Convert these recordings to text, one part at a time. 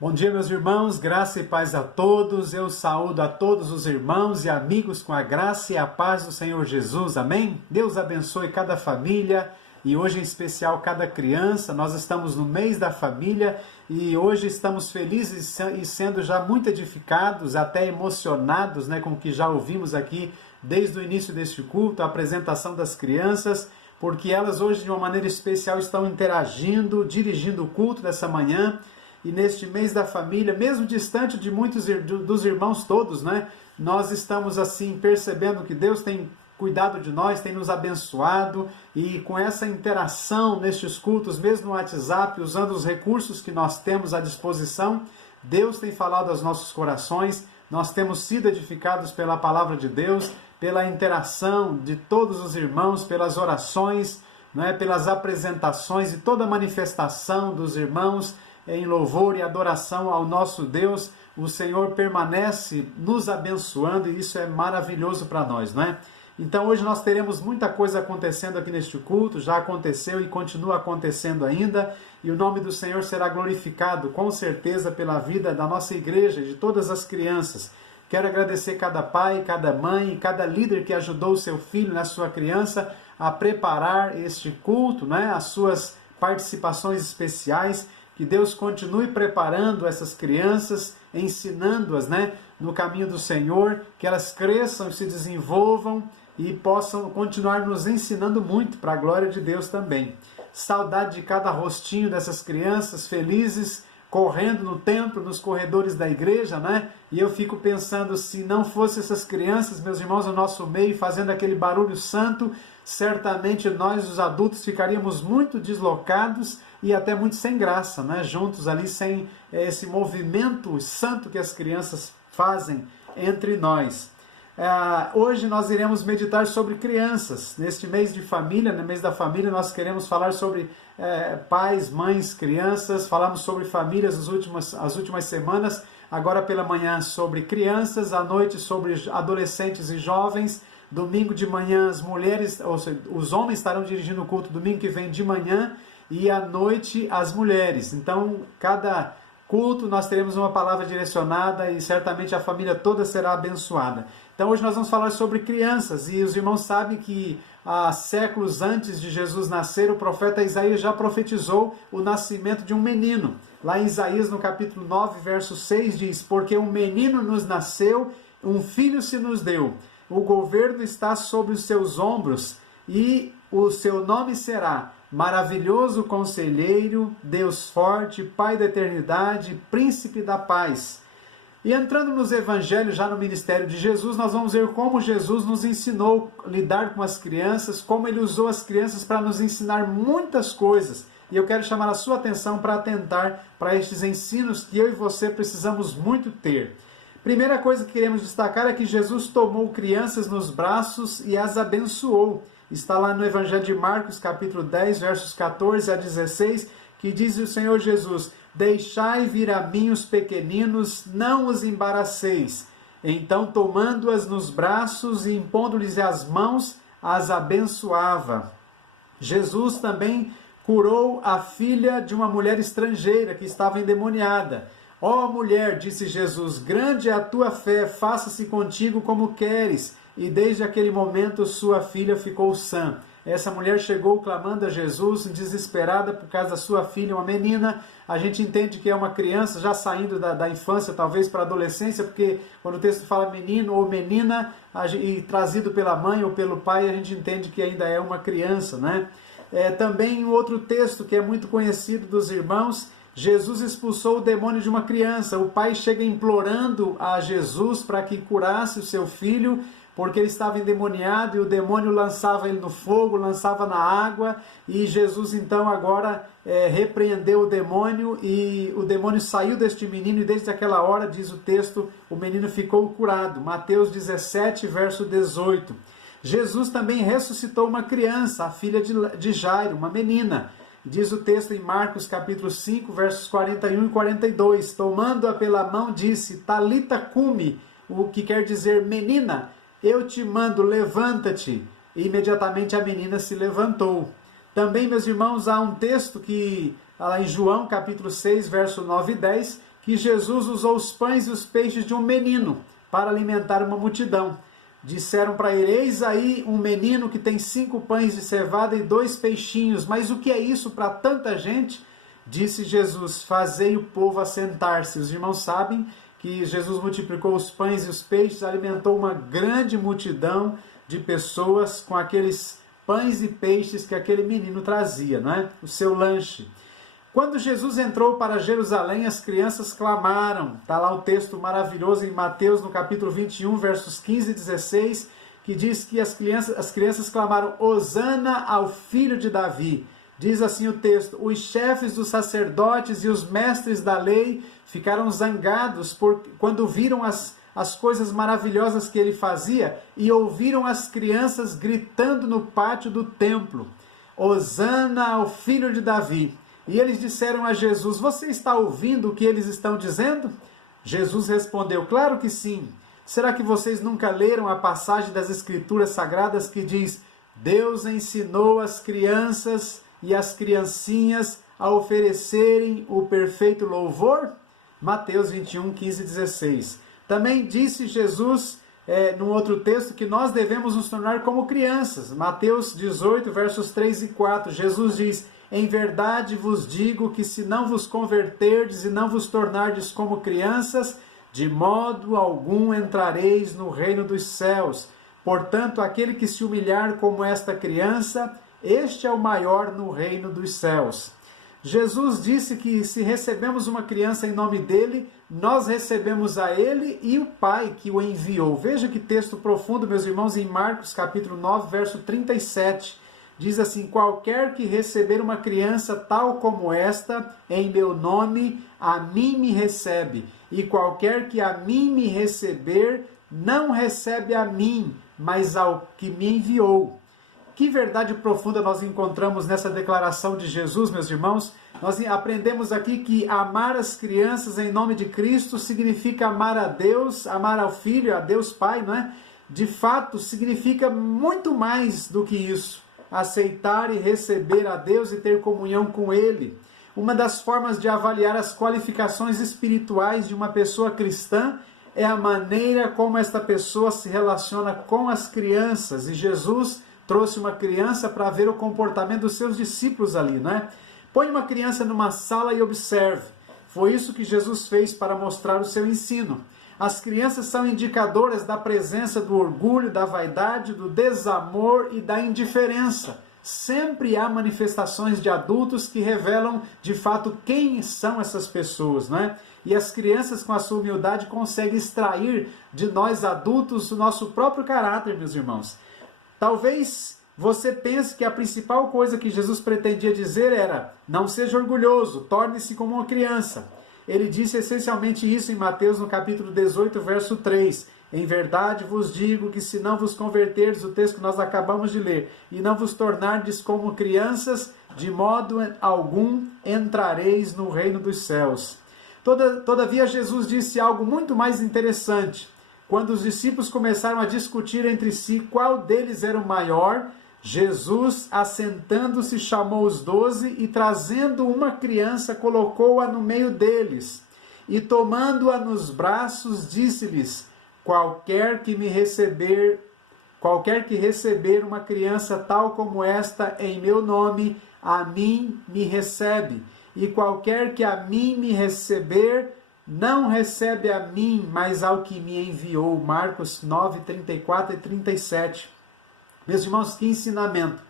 Bom dia, meus irmãos, graça e paz a todos. Eu saúdo a todos os irmãos e amigos com a graça e a paz do Senhor Jesus, amém? Deus abençoe cada família e hoje em especial cada criança. Nós estamos no mês da família e hoje estamos felizes e sendo já muito edificados, até emocionados, com o que já ouvimos aqui desde o início deste culto, a apresentação das crianças, porque elas hoje de uma maneira especial estão interagindo, dirigindo o culto dessa manhã. E neste mês da família, mesmo distante de muitos dos irmãos todos, nós estamos assim percebendo que Deus tem cuidado de nós, tem nos abençoado, e com essa interação nestes cultos, mesmo no WhatsApp, usando os recursos que nós temos à disposição, Deus tem falado aos nossos corações, nós temos sido edificados pela palavra de Deus, pela interação de todos os irmãos, pelas orações, pelas apresentações e toda a manifestação dos irmãos, em louvor e adoração ao nosso Deus. O Senhor permanece nos abençoando e isso é maravilhoso para nós, Então hoje nós teremos muita coisa acontecendo aqui neste culto, já aconteceu e continua acontecendo ainda, e o nome do Senhor será glorificado com certeza pela vida da nossa igreja e de todas as crianças. Quero agradecer cada pai, cada mãe, cada líder que ajudou o seu filho, na sua criança, a preparar este culto, as suas participações especiais. Que Deus continue preparando essas crianças, ensinando-as no caminho do Senhor, que elas cresçam, se desenvolvam e possam continuar nos ensinando muito para a glória de Deus também. Saudade de cada rostinho dessas crianças felizes, correndo no templo, nos corredores da igreja, E eu fico pensando, se não fossem essas crianças, meus irmãos, no nosso meio, fazendo aquele barulho santo, certamente nós, os adultos, ficaríamos muito deslocados e até muito sem graça, Juntos ali, sem esse movimento santo que as crianças fazem entre nós. Hoje nós iremos meditar sobre crianças. Neste mês de família, no mês da família, nós queremos falar sobre pais, mães, crianças. Falamos sobre famílias as últimas semanas, agora pela manhã sobre crianças, à noite sobre adolescentes e jovens. Domingo de manhã as mulheres, ou seja, os homens estarão dirigindo o culto domingo que vem de manhã e à noite as mulheres. Então, cada culto nós teremos uma palavra direcionada e certamente a família toda será abençoada. Então hoje nós vamos falar sobre crianças e os irmãos sabem que há séculos antes de Jesus nascer, o profeta Isaías já profetizou o nascimento de um menino. Lá em Isaías, no capítulo 9, verso 6, diz: "Porque um menino nos nasceu, um filho se nos deu. O governo está sobre os seus ombros e o seu nome será Maravilhoso Conselheiro, Deus Forte, Pai da Eternidade, Príncipe da Paz." E entrando nos evangelhos, já no ministério de Jesus, nós vamos ver como Jesus nos ensinou a lidar com as crianças, como ele usou as crianças para nos ensinar muitas coisas. E eu quero chamar a sua atenção para atentar para estes ensinos que eu e você precisamos muito ter. Primeira coisa que queremos destacar é que Jesus tomou crianças nos braços e as abençoou. Está lá no Evangelho de Marcos, capítulo 10, versos 14 a 16, que diz o Senhor Jesus: "Deixai vir a mim os pequeninos, não os embaraceis." Então, tomando-as nos braços e impondo-lhes as mãos, as abençoava. Jesus também curou a filha de uma mulher estrangeira que estava endemoniada. "Ó mulher", disse Jesus, "grande é a tua fé, faça-se contigo como queres." E desde aquele momento sua filha ficou sã. Essa mulher chegou clamando a Jesus, desesperada por causa da sua filha, uma menina. A gente entende que é uma criança já saindo da infância, talvez para a adolescência, porque quando o texto fala menino ou menina, e trazido pela mãe ou pelo pai, a gente entende que ainda é uma criança, Também um outro texto que é muito conhecido dos irmãos, Jesus expulsou o demônio de uma criança. O pai chega implorando a Jesus para que curasse o seu filho, porque ele estava endemoniado e o demônio lançava ele no fogo, lançava na água, e Jesus então agora repreendeu o demônio e o demônio saiu deste menino e desde aquela hora, diz o texto, o menino ficou curado. Mateus 17, verso 18. Jesus também ressuscitou uma criança, a filha de Jairo, uma menina. Diz o texto em Marcos capítulo 5, versos 41 e 42. Tomando-a pela mão disse: "Talita cumi", o que quer dizer: "Menina, eu te mando, levanta-te." E imediatamente a menina se levantou. Também, meus irmãos, há um texto que, lá em João capítulo 6, verso 9 e 10, que Jesus usou os pães e os peixes de um menino para alimentar uma multidão. Disseram para ele: eis aí um menino que tem 5 pães de cevada e 2 peixinhos, mas o que é isso para tanta gente? Disse Jesus: fazei o povo assentar-se. Os irmãos sabem que Jesus multiplicou os pães e os peixes, alimentou uma grande multidão de pessoas com aqueles pães e peixes que aquele menino trazia, não é? O seu lanche. Quando Jesus entrou para Jerusalém, as crianças clamaram. Está lá o texto maravilhoso em Mateus, no capítulo 21, versos 15 e 16, que diz que as crianças clamaram: Hosana ao filho de Davi. Diz assim o texto: os chefes dos sacerdotes e os mestres da lei ficaram zangados quando viram as coisas maravilhosas que ele fazia e ouviram as crianças gritando no pátio do templo: Hosana ao filho de Davi. E eles disseram a Jesus: você está ouvindo o que eles estão dizendo? Jesus respondeu: claro que sim. Será que vocês nunca leram a passagem das Escrituras Sagradas que diz: Deus ensinou as crianças e as criancinhas a oferecerem o perfeito louvor? Mateus 21, 15 e 16. Também disse Jesus, num outro texto, que nós devemos nos tornar como crianças. Mateus 18, versos 3 e 4. Jesus diz: em verdade vos digo que se não vos converterdes e não vos tornardes como crianças, de modo algum entrareis no reino dos céus. Portanto, aquele que se humilhar como esta criança, este é o maior no reino dos céus. Jesus disse que se recebemos uma criança em nome dele, nós recebemos a ele e o Pai que o enviou. Veja que texto profundo, meus irmãos, em Marcos capítulo 9, verso 37. Diz assim: qualquer que receber uma criança tal como esta, em meu nome, a mim me recebe. E qualquer que a mim me receber, não recebe a mim, mas ao que me enviou. Que verdade profunda nós encontramos nessa declaração de Jesus, meus irmãos. Nós aprendemos aqui que amar as crianças em nome de Cristo significa amar a Deus, amar ao Filho, a Deus Pai, não é? De fato, significa muito mais do que isso. Aceitar e receber a Deus e ter comunhão com Ele. Uma das formas de avaliar as qualificações espirituais de uma pessoa cristã é a maneira como esta pessoa se relaciona com as crianças. E Jesus trouxe uma criança para ver o comportamento dos seus discípulos ali, né? Põe uma criança numa sala e observe. Foi isso que Jesus fez para mostrar o seu ensino. As crianças são indicadoras da presença do orgulho, da vaidade, do desamor e da indiferença. Sempre há manifestações de adultos que revelam de fato quem são essas pessoas, né? E as crianças, com a sua humildade, conseguem extrair de nós adultos o nosso próprio caráter, meus irmãos. Talvez você pense que a principal coisa que Jesus pretendia dizer era: não seja orgulhoso, torne-se como uma criança. Ele disse essencialmente isso em Mateus, no capítulo 18, verso 3. Em verdade vos digo que se não vos converterdes, o texto que nós acabamos de ler, e não vos tornardes como crianças, de modo algum entrareis no reino dos céus. Todavia, Jesus disse algo muito mais interessante. Quando os discípulos começaram a discutir entre si qual deles era o maior, Jesus, assentando-se, chamou os 12 e, trazendo uma criança, colocou-a no meio deles. E, tomando-a nos braços, disse-lhes: qualquer que receber uma criança tal como esta em meu nome, a mim me recebe. E qualquer que a mim me receber, não recebe a mim, mas ao que me enviou. Marcos 9, 34 e 37. Meus irmãos, que ensinamento!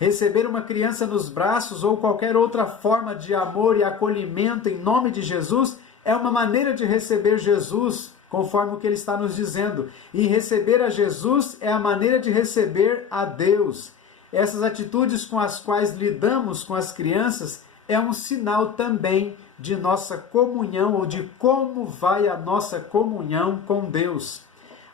Receber uma criança nos braços ou qualquer outra forma de amor e acolhimento em nome de Jesus é uma maneira de receber Jesus, conforme o que ele está nos dizendo. E receber a Jesus é a maneira de receber a Deus. Essas atitudes com as quais lidamos com as crianças é um sinal também de nossa comunhão ou de como vai a nossa comunhão com Deus.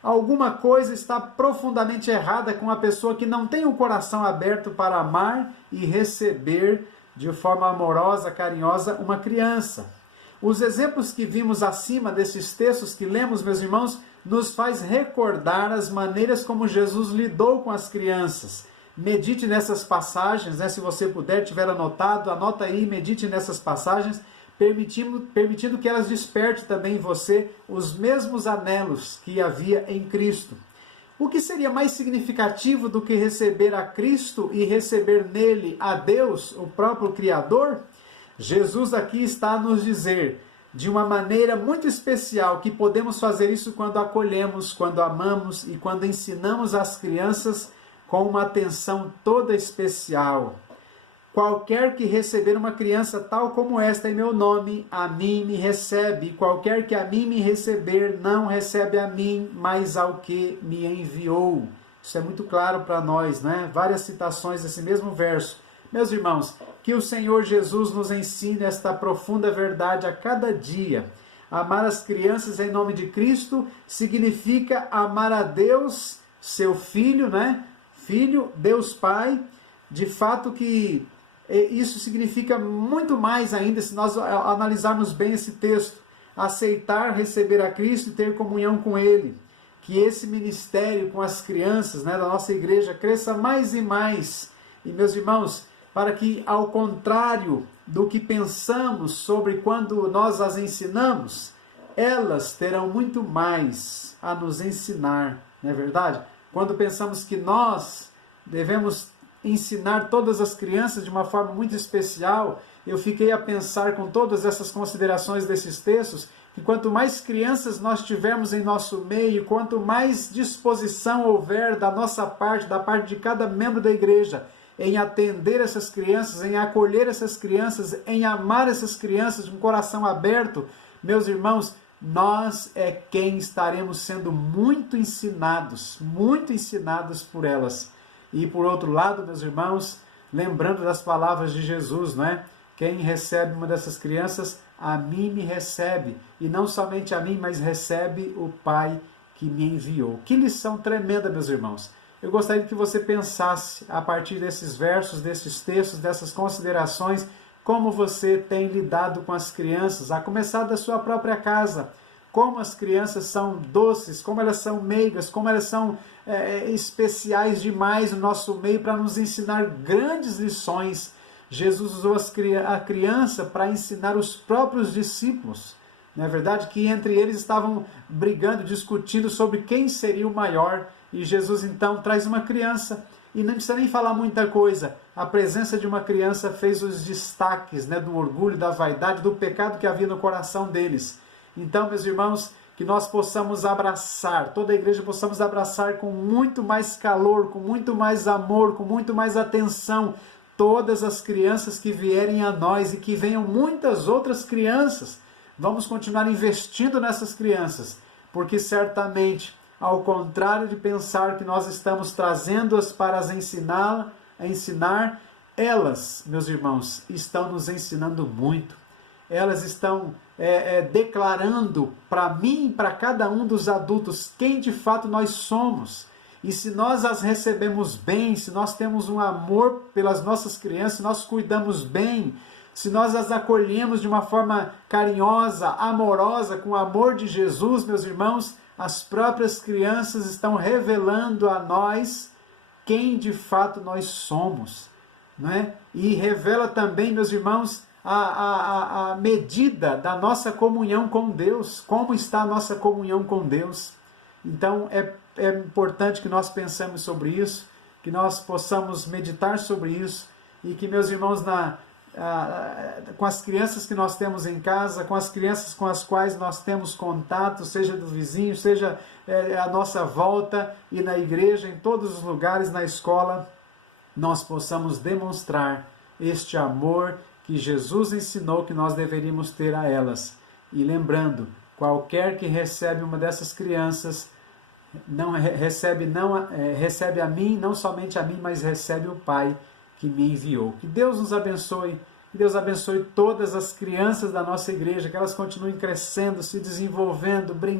Alguma coisa está profundamente errada com a pessoa que não tem o coração aberto para amar e receber de forma amorosa, carinhosa, uma criança. Os exemplos que vimos acima desses textos que lemos, meus irmãos, nos faz recordar as maneiras como Jesus lidou com as crianças. Medite nessas passagens, né? Se você puder, tiver anotado, anota aí, medite nessas passagens. permitindo que elas despertem também em você os mesmos anelos que havia em Cristo. O que seria mais significativo do que receber a Cristo e receber nele a Deus, o próprio Criador? Jesus aqui está a nos dizer, de uma maneira muito especial, que podemos fazer isso quando acolhemos, quando amamos e quando ensinamos as crianças com uma atenção toda especial. Qualquer que receber uma criança tal como esta em meu nome, a mim me recebe. E qualquer que a mim me receber, não recebe a mim, mas ao que me enviou. Isso é muito claro para nós, né? Várias citações desse mesmo verso. Meus irmãos, que o Senhor Jesus nos ensine esta profunda verdade a cada dia. Amar as crianças em nome de Cristo significa amar a Deus, seu Filho, né? Filho, Deus Pai. De fato que isso significa muito mais ainda se nós analisarmos bem esse texto. Aceitar, receber a Cristo e ter comunhão com Ele. Que esse ministério com as crianças, né, da nossa igreja cresça mais e mais. E meus irmãos, para que ao contrário do que pensamos sobre quando nós as ensinamos, elas terão muito mais a nos ensinar, não é verdade? Quando pensamos que nós devemos ensinar todas as crianças de uma forma muito especial, eu fiquei a pensar com todas essas considerações desses textos, que quanto mais crianças nós tivermos em nosso meio, quanto mais disposição houver da nossa parte, da parte de cada membro da igreja, em atender essas crianças, em acolher essas crianças, em amar essas crianças de um coração aberto, meus irmãos, nós é quem estaremos sendo muito ensinados por elas. E por outro lado, meus irmãos, lembrando das palavras de Jesus, não é? Quem recebe uma dessas crianças, a mim me recebe. E não somente a mim, mas recebe o Pai que me enviou. Que lição tremenda, meus irmãos. Eu gostaria que você pensasse, a partir desses versos, desses textos, dessas considerações, como você tem lidado com as crianças, a começar da sua própria casa. Como as crianças são doces, como elas são meigas, como elas são especiais demais no nosso meio para nos ensinar grandes lições. Jesus usou a criança para ensinar os próprios discípulos. Não é verdade? Que entre eles estavam brigando, discutindo sobre quem seria o maior. E Jesus então traz uma criança. E não precisa nem falar muita coisa. A presença de uma criança fez os destaques, né, do orgulho, da vaidade, do pecado que havia no coração deles. Então, meus irmãos, que nós possamos abraçar, toda a igreja possamos abraçar com muito mais calor, com muito mais amor, com muito mais atenção, todas as crianças que vierem a nós e que venham muitas outras crianças. Vamos continuar investindo nessas crianças, porque certamente, ao contrário de pensar que nós estamos trazendo-as para as ensinar, elas, meus irmãos, estão nos ensinando muito. Elas estão declarando para mim e para cada um dos adultos quem de fato nós somos. E se nós as recebemos bem, se nós temos um amor pelas nossas crianças, se nós cuidamos bem, se nós as acolhemos de uma forma carinhosa, amorosa, com o amor de Jesus, meus irmãos, as próprias crianças estão revelando a nós quem de fato nós somos, não é? E revela também, meus irmãos, a medida da nossa comunhão com Deus, como está a nossa comunhão com Deus. Então é importante que nós pensemos sobre isso, que nós possamos meditar sobre isso e que, meus irmãos, com as crianças que nós temos em casa, com as crianças com as quais nós temos contato, seja do vizinho, seja à nossa volta e na igreja, em todos os lugares, na escola, nós possamos demonstrar este amor que Jesus ensinou que nós deveríamos ter a elas. E lembrando, qualquer que recebe uma dessas crianças, recebe a mim, não somente a mim, mas recebe o Pai que me enviou. Que Deus nos abençoe, que Deus abençoe todas as crianças da nossa igreja, que elas continuem crescendo, se desenvolvendo, brincando,